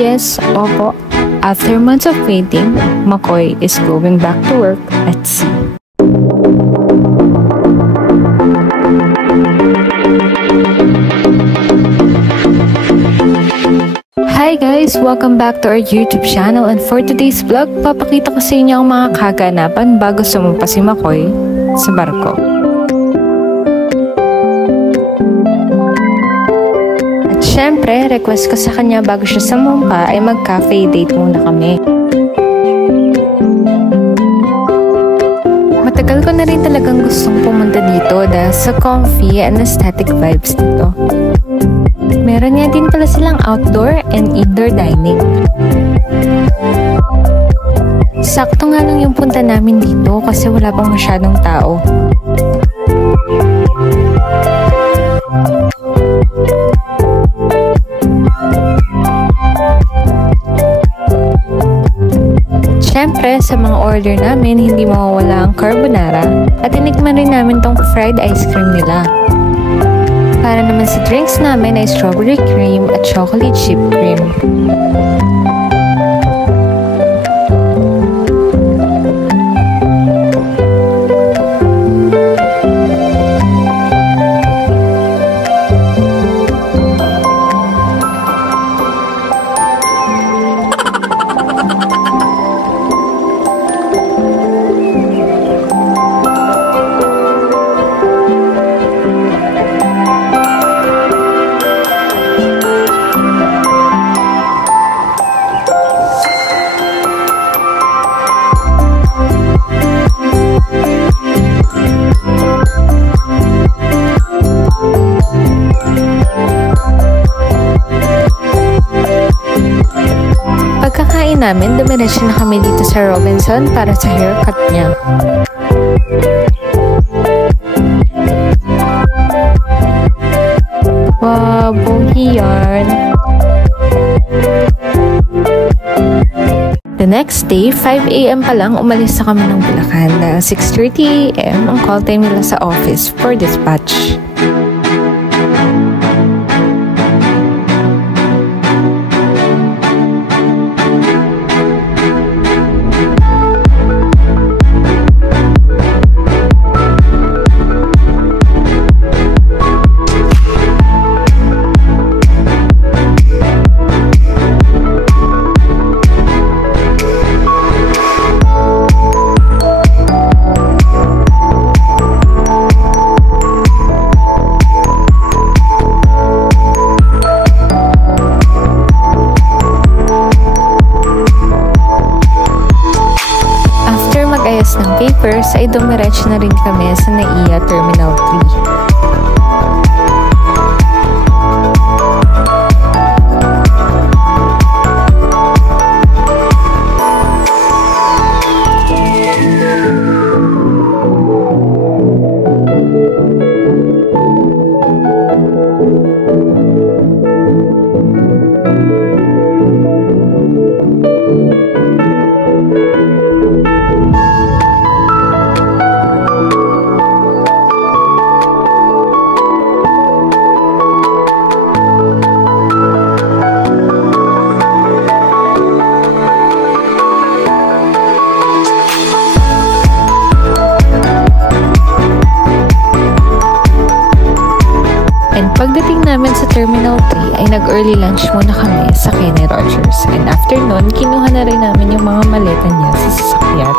Yes, opo. After months of waiting, McCoy is going back to work at sea. Hi guys! Welcome back to our YouTube channel, and for today's vlog, papakita ko sa inyo ang mga kaganapan bago sumumpa si McCoy sa barko. At syempre, request ko sa kanya bago siya sumumpa ay mag-cafe date muna kami. Matagal ko na rin talagang gustong pumunta dito dahil sa comfy and aesthetic vibes dito. Meron nga din pala silang outdoor and indoor dining. Sakto nga lang yung punta namin dito kasi wala pang masyadong tao. Siyempre, sa mga order namin, hindi mawawala ang carbonara at tinikman rin namin tong fried ice cream nila. Para naman sa drinks namin ay strawberry cream at chocolate chip cream. Pagkakain namin, dumiretso na kami dito sa Robinson para sa haircut niya. Wow, bonghi yarn! The next day, 5 AM pa lang umalis na kami ng Bulacan dahil 6:30 AM ang call time nila sa office for dispatch. Ng papers ay dumiretso na rin kami sa NAIA Terminal 3. Pagdating namin sa Terminal 3 ay nag-early lunch muna kami sa Kenny Rogers, and after nun, kinuha na rin namin yung mga maleta niya sa sasakyan.